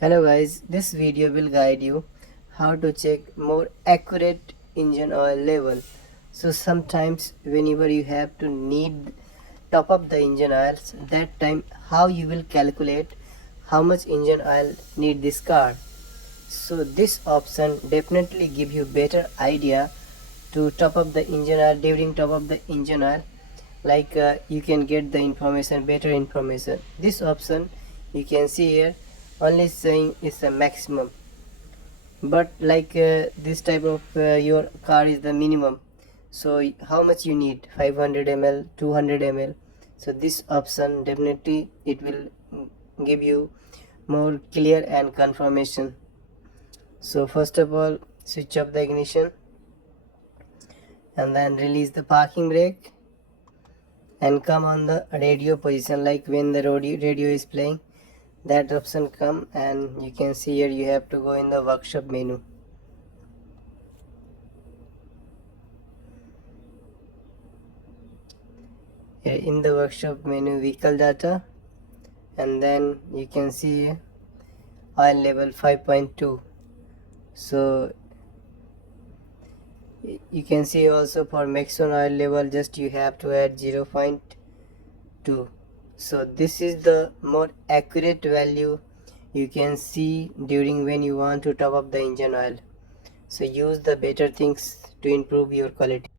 Hello guys, this video will guide you how to check more accurate engine oil level. So sometimes whenever you have to need top up the engine oils, that time how you will calculate how much engine oil need this car. So this option definitely give you better idea to top up the engine oil. During top up the engine oil, you can get the information, better information. This option you can see here only saying is a maximum, but this type of your car is the minimum. So how much you need, 500 ml, 200 ml. So this option definitely it will give you more clear and confirmation. So first of all, switch off the ignition and then release the parking brake and come on the radio position. Like when the radio is playing, that option come, and you can see here you have to go in the workshop menu. Here in the workshop menu, vehicle data, and then you can see oil level 5.2. so you can see also for maximum oil level just you have to add 0.2. so this is the more accurate value you can see during when you want to top up the engine oil. So use the better things to improve your quality.